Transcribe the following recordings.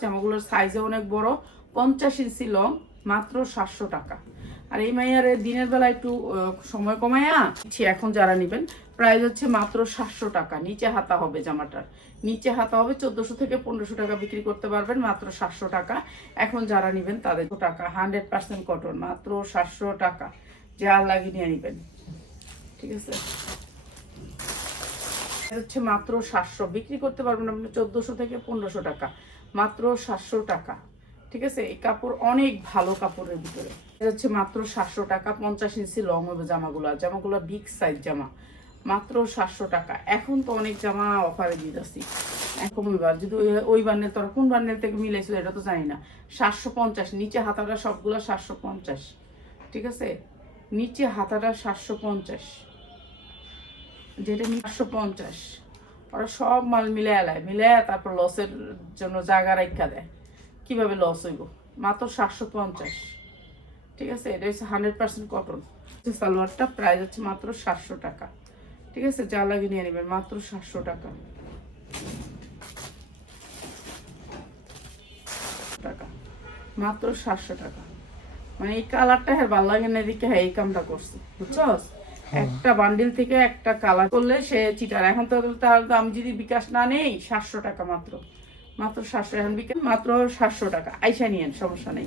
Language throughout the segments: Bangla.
জামাগুলোর সাইজে অনেক বড়, 50 ইঞ্চি লং, মাত্র 700 টাকা। আর এই মাইয়ারে দিনের বেলা একটু সময় কমায়া এখন যারা নেবেন প্রাইস হচ্ছে মাত্র 700 টাকা। নিচে হাতা হবে জামাটার, নিচে হাতা হবে 1400 থেকে 1500 টাকা বিক্রি করতে পারবেন মাত্র 700 টাকা। এখন যারা নেবেন তাদের টাকা 100% কটন, মাত্র 700 টাকা। যা লাগিয়ে নিয়ে নেবেন, ঠিক আছে। হচ্ছে মাত্র 700, বিক্রি করতে পারবেন আপনি 1400 থেকে 1500 টাকা, মাত্র 700 টাকা, ঠিক আছে। এই কাপড় অনেক ভালো কাপড়ের ভিতরে হচ্ছে মাত্র 700 টাকা। 50 ইঞ্চি লং হবে জামাগুলো বিগ সাইজ জামা, মাত্র 700 টাকা। এখন তো অনেক জামা অফারে দিতেছি, এখন যদি ওই বান্ডেল তোরা কোন বান্ডেল থেকে মিলাইছিল এটা তো জানি না। 750 নিচে হাতাটা সবগুলো 750, ঠিক আছে। নিচে হাতাটা 750, যেটা 750 ওরা সব মাল মিলায় তারপর লসের জন্য জায়গা রাখা দেয়। কিভাবে লস হইব? মাত্র 750, ঠিক আছে। এটা হচ্ছে 100% কটন। সালোয়ারটা প্রাইস হচ্ছে মাত্র 700 টাকা, ঠিক আছে। যা লাগে নিয়ে নেবেন, মাত্র 700 টাকা টাকা, মাত্র 700 টাকা। মানে এই কালারটা হ্যাঁ ভালো লাগে না, এদিকে হ্যাঁ এই কামটা করছে, বুঝছস। একটা বান্ডিল থেকে একটা কালার করলে সে চিটার। এখন তো তার দাম যদি বিকাশ না নেই 700 টাকা মাত্র, মাত্র 700। এখন বিকাশ মাত্র 700 টাকা। আইসা নিয়েন, সমস্যা নেই।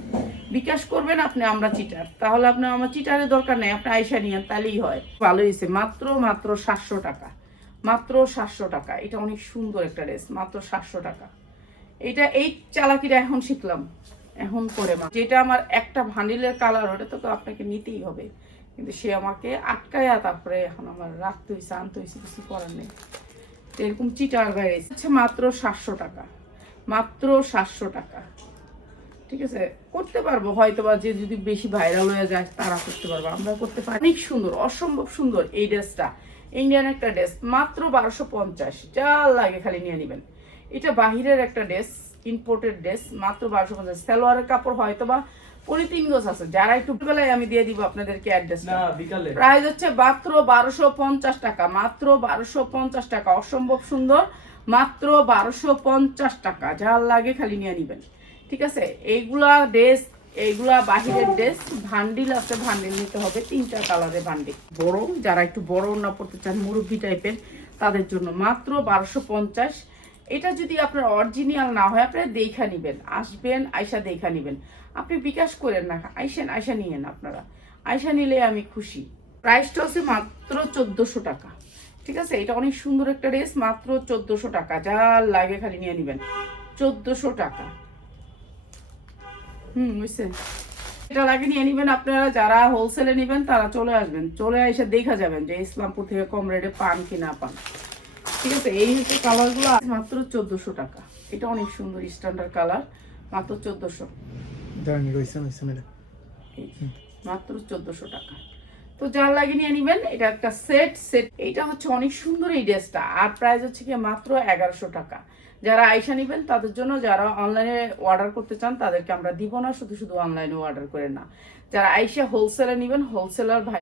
বিকাশ করবেন আপনি, আমরা চিটার, তাহলে আপনার আমার চিটারের দরকার নেই, আপনি আইসা নিয়েন, তাহলেই হয়। ভালো হয়েছে, মাত্র 700 টাকা, মাত্র 700 টাকা। এটা অনেক সুন্দর একটা ড্রেস, মাত্র 700 টাকা। এটা এই চালাকিটা এখন শিখলাম, এখন করে যেটা আমার একটা ভান্ডিলের কালার, ওটা তো আপনাকে নিতেই হবে, কিন্তু সে আমাকে আটকায়া তারপরে এখন আমার রাখতে হয়েছে, আনতে হয়েছে, কিছু করার নেই। এরকম চিটার গায়ে হচ্ছে মাত্র 700 টাকা, মাত্র 700 টাকা, ঠিক আছে। করতে পারবো হয়তো বা, যে যদি বেশি ভাইরাল হয়ে যায় তারা করতে পারবো, আমরা করতে পারি। অনেক সুন্দর, অসম্ভব সুন্দর এই ড্রেসটা, ইন্ডিয়ান একটা ড্রেস, মাত্র 1250। যা লাগে খালি নিয়ে নেবেন। এটা বাহিরের একটা ড্রেস, ইম্পোর্টেড ড্রেস, মাত্র 1250। সালোয়ারের কাপড় হয়তো বা 3 গজ আছে, যারা একটু বেলায় আমি দিয়ে দিব আপনাদেরকে অ্যাড্রেস। প্রাইস হচ্ছে মাত্র 1250 টাকা, মাত্র 1250 টাকা। অসম্ভব সুন্দর, মাত্র 1250 টাকা। যা লাগে খালি নিয়ে নেবেন, ঠিক আছে। এইগুলা ড্রেস, এইগুলা বাহিরের ড্রেস, ভান্ডিল আছে, ভান্ডিল নিতে হবে 3টা কালারের ভান্ডিল। বড়, যারা একটু বড় না পড়তে চান, মুরব্বি টাইপের, তাদের জন্য মাত্র 1250। এটা যদি আপনার অরিজিনাল না হয় আপনারা দেখা নেবেন, আসবেন আয়সা দেখা নেবেন। আপনি বিকাশ করেন না, আয়সা নিয়েন, আপনারা আয়সা নিলে আমি খুশি। প্রাইসটা হচ্ছে মাত্র 1400 টাকা, ঠিক আছে। এটা অনেক সুন্দর একটা ড্রেস, মাত্র 1400 টাকা। যা লাগে খালি নিয়ে নেবেন, 1400 টাকা। বুঝছেন। এটা লাগে নিয়ে নেবেন আপনারা। যারা হোলসেলে নেবেন তারা চলে আসবেন, চলে এসে দেখা যাবেন যে ইসলামপুর থেকে কম রেটে পান কি না পান, ঠিক আছে। এই হচ্ছে কালারগুলো, মাত্র 1400 টাকা। এটা অনেক সুন্দর স্ট্যান্ডার্ড কালার, মাত্র 1400, মাত্র 1400 টাকা। তো যার লাগে নিয়ে নেবেন। এটা একটা সেট, এইটা হচ্ছে অনেক সুন্দর এই ড্রেসটা। আর প্রাইস হচ্ছে কি মাত্র 1100 টাকা। যারা আয়সা নেবেন তাদের জন্য, যারা অনলাইনে অর্ডার করতে চান তাদেরকে আমরা দিব না, শুধু অনলাইনে অর্ডার করে না। যারা আয়সা হোলসেলে নেবেন, হোলসেলার ভাই